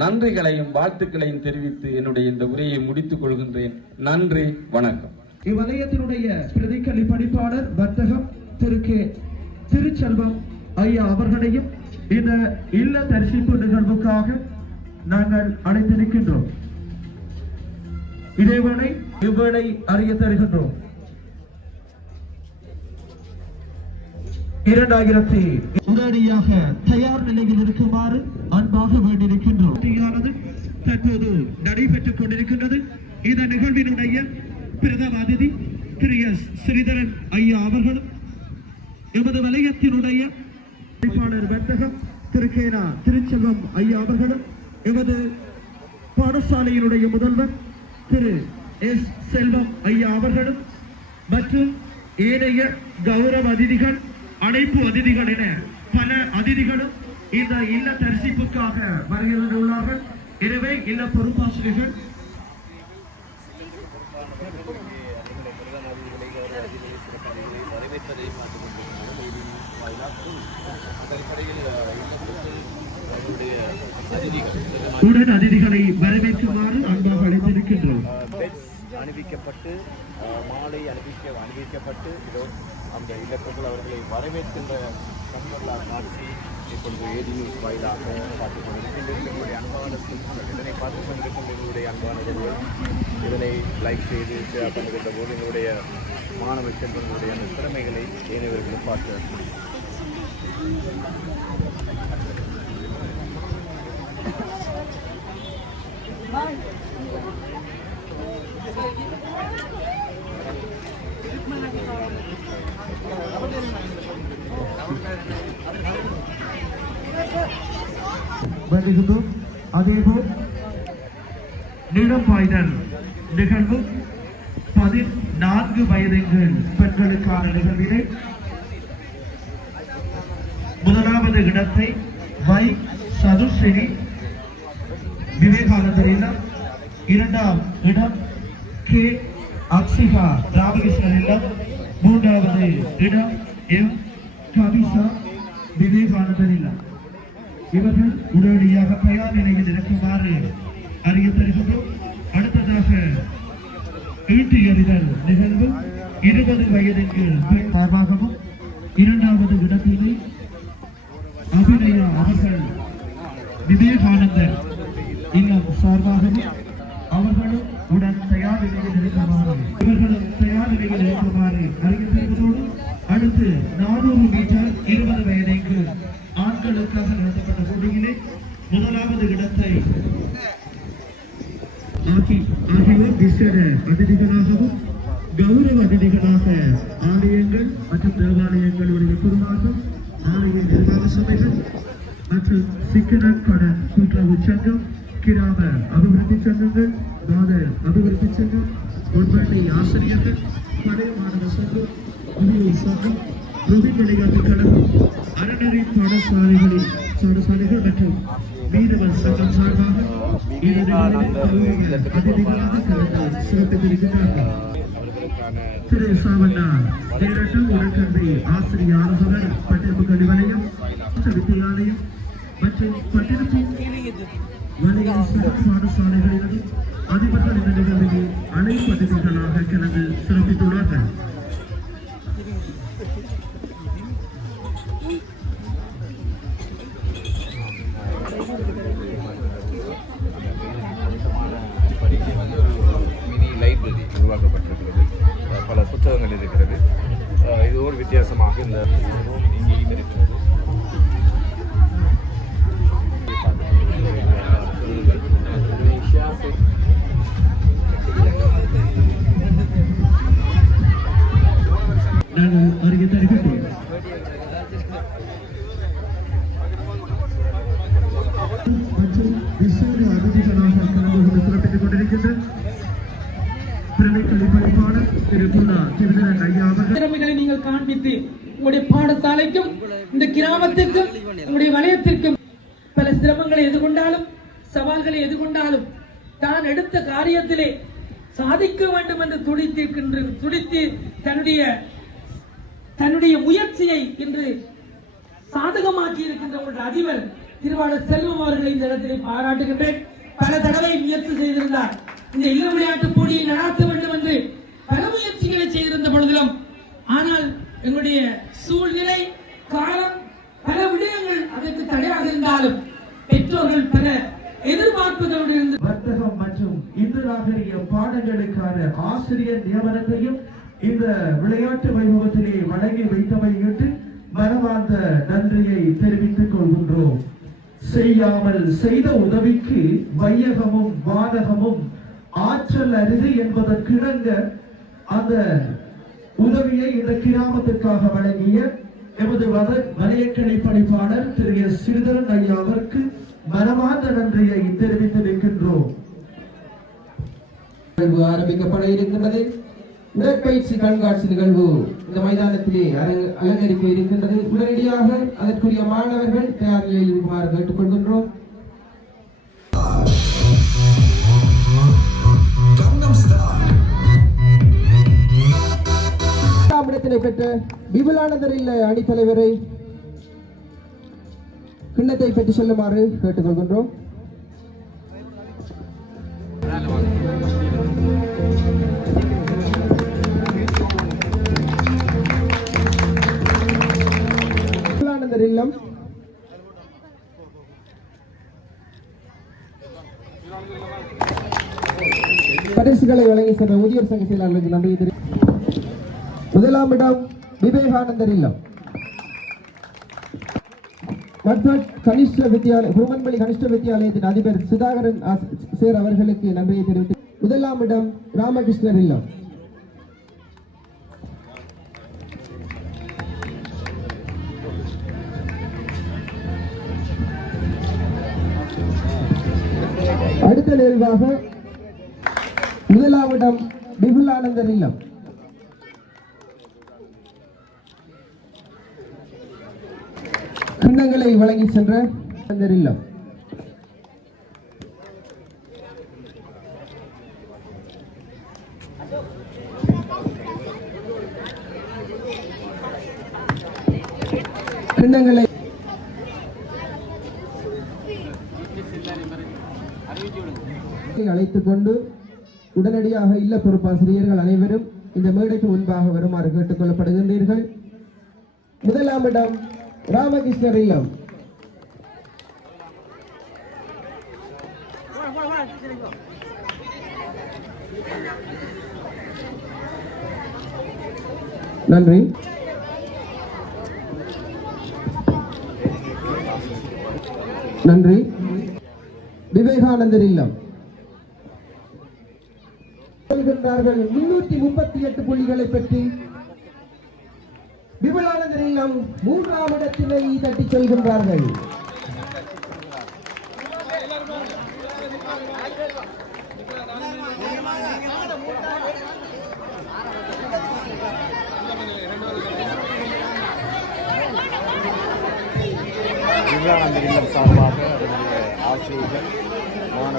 நன்றிகளையும் வாழ்த்துக்களையும் தெரிவித்து என்னுடைய இந்த உரையை முடித்துக் கொள்கின்றேன். நன்றி, வணக்கம். இவ்வலயத்தினுடைய பிரதிக்கல்வி பணிப்பாளர் வர்த்தகம் திரு கே திருச்செல்வம் ஐயா அவர்களையும் இந்த இல்ல தரிசிப்பு நிகழ்வுக்காக நாங்கள் அழைத்திருக்கின்றோம். இதேவேளை இவ்வேளை அறிய தருகின்றோம் 2000 உடனடியாக தயார் நிலையில் இருக்குமாறு அன்பாக வேண்டியிருக்கின்றோம். தற்போது நடைபெற்றுக் கொண்டிருக்கின்றது. இந்த நிகழ்வினுடைய பிரதம அதிதி திரு எஸ் ஸ்ரீதரன் ஐயா அவர்களும் எமது வலயத்தினுடைய வர்த்தகம் திரு கே திருச்செல்வம் ஐயா அவர்களும் எமது பாடசாலையினுடைய முதல்வர் திரு எஸ் செல்வம் ஐயா அவர்களும் மற்றும் ஏனைய கௌரவ அதிதிகள், அழைப்பு அதிதிகள் என பல அதிதிகளும் இந்த இல்ல தரிசிப்புக்காக வருகிறார்கள். எனவே இல்ல பொறுப்பாசிரியர்கள் உடன் அதிதிகளை வரவேற்குமாறு அன்பாக அழைத்திருக்கின்றோம். அணிவிக்கப்பட்டு மாலை அணிவிக்கப்பட்டு இதோ அந்த இல்லத்தில் அவர்களை வரவேற்கின்ற கண்கொள்ளா காட்சி இப்பொழுது ஏடி நியூஸ் வாயிலாக பார்த்துக் கொண்டிருக்கின்ற அன்பான இதனை பார்த்துக் கொண்டிருக்கின்ற எங்களுடைய அன்பானவர்கள் இதனை லைக் செய்து ஷேர் பண்ணுகின்ற போது எங்களுடைய மாணவ செல்வங்களுடைய அந்த திறமைகளை ஏனையவர்களும் பார்த்து அதேபோல் நிலம் பாய்தல் நிகழ்வு 14 வயதுகள் பெண்களுக்கான நிகழ்வினை முதலாவது இடத்தை வை சதுஸ்ரீ விவேகானந்தர் இல்லம், இரண்டாம் இடம் கே அக்ஷிகா ராமகிருஷ்ணன் இல்லம், மூன்றாவது இடம் எம் கவிசா விவேகானந்தர் இல்லம். இவர்கள் உடனடியாக தயார் நிலையில் இருக்குமாறு அறிய தருகின்றோம். அடுத்ததாக ஈட்டி எறிதல் நிகழ்வு 20 வயதுக்கு சார்பாகவும், இரண்டாவது இடத்திலே அபிநயா அவர்கள் விவேகானந்தர் இல்லம் சார்பாகவும் அவர்களும் உடன் தயார் நிலையில் இருக்குமாறு இவர்களும் தயார் நிலையில் இருக்குமாறு அறிய தருவதோடு அடுத்து 400 மீட்டர் 20 வயதுக்கு ஆண்களுக்காக நடத்தப்பட்ட போட்டியிலே முதலாவது இடத்தை ஆகியோர் விசேட அதிதிகளாகவும் கௌரவ அதிதிகளாக ஆலயங்கள் மற்றும் தேவாலயங்களுடைய குருமாகம், ஆலய நிர்வாக சபைகள் மற்றும் சிக்கன கடன் கூட்டுறவு சங்கம், கிராம அபிவிருத்தி சங்கங்கள், மாத அபிவிருத்தி சங்கம், பொன்பள்ளி ஆசிரியர்கள், பழைய மாணவ சங்கம், முதியோர் சங்கம், பிரதி விளையாட்டு கழகம், அறநெறி பாடசாலைகள் மற்றும் மீனவர் சங்கம் சார்பாக அதிதிகளாக கலந்து சிறப்பித்திருக்கிறார்கள். திரு சாவண்ணா நேரட்டு உடற்கல்வி ஆசிரியர் ஆலோசகர், பட்டிருப்பு கல்வி வலயம், வித்தியாலயம் மற்றும் பட்டிருப்பு வலய சிறப்பு பாடசாலைகளிலும் அதிபர்கள் இந்த நிகழ்வில் அனைத்து அதிதிகளாக கலந்து சிறப்பித்துள்ளார்கள். உருவாக்கப்பட்டிருக்கிறது. பல புத்தகங்கள் இருக்கிறது. இது ஒரு வித்தியாசமாக இந்த இங்கேயும் இருக்கிறது. நாங்கள் அறிய தருகின்றோம். மற்றும் விசேட அதிதிகளாக கலந்து கொண்டு சிறப்பித்துக் கொண்டிருக்கின்ற திறமைகளை நீங்கள் காண்பித்து உங்களுடைய பாடசாலைக்கும் இந்த கிராமத்திற்கும் உங்களுடைய வலயத்திற்கும் பல சிரமங்களை எதிர்கொண்டாலும் சவால்களை எதிர்கொண்டாலும் தான் எடுத்த காரியத்திலே சாதிக்க வேண்டும் என்று துடித்து தன்னுடைய முயற்சியை இன்று சாதகமாக்கி இருக்கின்ற உங்களுடைய அதிபர் திருவாளர் செல்வம் அவர்களை இந்த இடத்திலே பாராட்டுகின்றேன். பல தடவை முயற்சி செய்திருந்தார். இந்த இளம் விளையாட்டு போட்டியை நடாத்த வேண்டும் என்று பல முயற்சிகளை செய்திருந்த பொழுதிலும், ஆனால் எங்களுடைய சூழ்நிலை, காலம், பல விடயங்கள் அதற்கு தடையாக இருந்தாலும் பெற்றோர்கள் பல எதிர்பார்ப்புகளோடு இருந்து வர்த்தகம் மற்றும் இந்து நாகரிக பாடங்களுக்கான ஆசிரியர் நியமனத்தையும் இந்த விளையாட்டு வைபவத்திலே வழங்கி வைத்தமையிட்டு மனமார்ந்த நன்றியை தெரிவித்துக் கொள்கின்றோம். செய்யாமல் செய்த உதவிக்கு வையகமும் வானகமும் ஆற்றல் அரிது என்பதற்கிணங்க அந்த உதவியை இந்த கிராமத்திற்காக வழங்கிய எமது வலயக்கிளை பணிப்பாளர் திரு எஸ். ஸ்ரீதரன் ஐயா அவருக்கு மனமார்ந்த நன்றியை தெரிவித்து வைக்கின்றோம். ஆரம்பிக்கப்பட இருக்கின்றது. உடற்பயிற்சி கண்காட்சி நிகழ்வு இந்த மைதானத்திலே அலங்கரிக்க இருக்கின்றது. உடனடியாக அதற்குரிய மாணவர்கள் தயார் நிலையில் இருக்குமாறு கேட்டுக்கொள்கின்றோம். இடத்தினை பெற்ற விபுலானந்தர் இல்ல அணித்தலைவரை கிண்ணத்தை பெற்று செல்லுமாறு கேட்டுக்கொள்கின்றோம். விபுலானந்தர் இல்லம் பரிசுகளை வழங்கி சென்ற முதியோர் சங்க செயலாளர்களுக்கு நன்றி தெரிவித்து முதலாம் இடம் விவேகானந்தர் இல்லம். கனிஷ்ட வித்யாலய குருமன்பள்ளி கனிஷ்ட வித்யாலயத்தின் அதிபர் சுதாகரன் சேர் அவர்களுக்கு நன்றியை தெரிவித்து முதலாம் இடம் ராமகிருஷ்ணர் இல்லம். அடுத்த நிகழ்வாக முதலாம் இடம் விபுலானந்தர் இல்லம். கிண்ணங்களை வழங்கி சென்ற இல்லம். கிண்ணங்களை அழைத்துக் கொண்டு உடனடியாக இல்ல பொறுப்பாசிரியர்கள் அனைவரும் இந்த மேடைக்கு முன்பாக வருமாறு கேட்டுக் கொள்ளப்படுகின்றீர்கள். முதலாம் இடம் ராமகிருஷ்ணர் இல்லம். நன்றி. நன்றி. விவேகானந்தர் இல்லம் 338 புள்ளிகளை பெற்று விபுலானந்தர் இல்லம் 3ஆம் இடத்தினை தட்டி செல்கின்றார்கள்.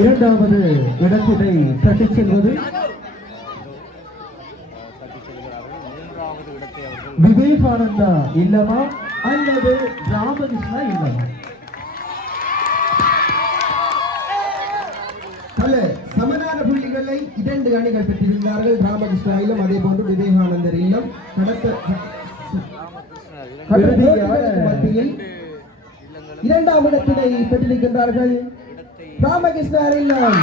இரண்டாவது இடத்தினை தட்டி செல்வது விவேகானந்தா இல்லமா அல்லது ராமகிருஷ்ணா இல்லமா? பல சமனான புள்ளிகளை 2 அணிகள் பெற்றிருந்தார்கள். ராமகிருஷ்ணா இல்லம் அதே போன்று விவேகானந்தர் இல்லம். மத்தியில் 2ஆம் இடத்தினை பெற்றிருக்கின்றார்கள் ராமகிருஷ்ணர் இல்லம்.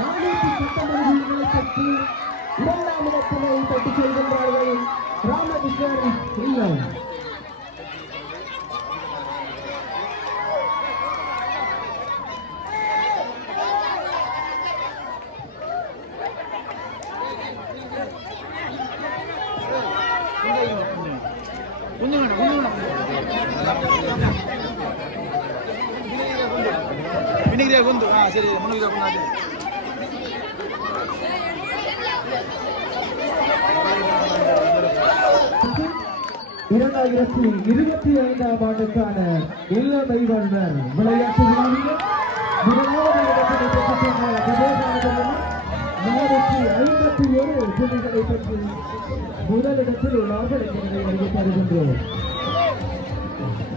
419 புள்ளிகளை பெற்று 2ஆம் இடத்தினை பெற்றுச் செல்கின்றார்கள் ராமகிருஷ்ணர் இல்லம். சரி 2025ஆம் ஆண்டுக்கான இளமை வல்லுநர் விளையாட்டு விழாவில் முதலாவது இடத்தினை பெற்றுள்ள விவேகானந்தர் 451 புள்ளிகளை பெற்று முதலிடத்தில் உள்ளார்கள் என்பதை அறிவித்து வருகின்றோம். வாழ்த்துக்கள்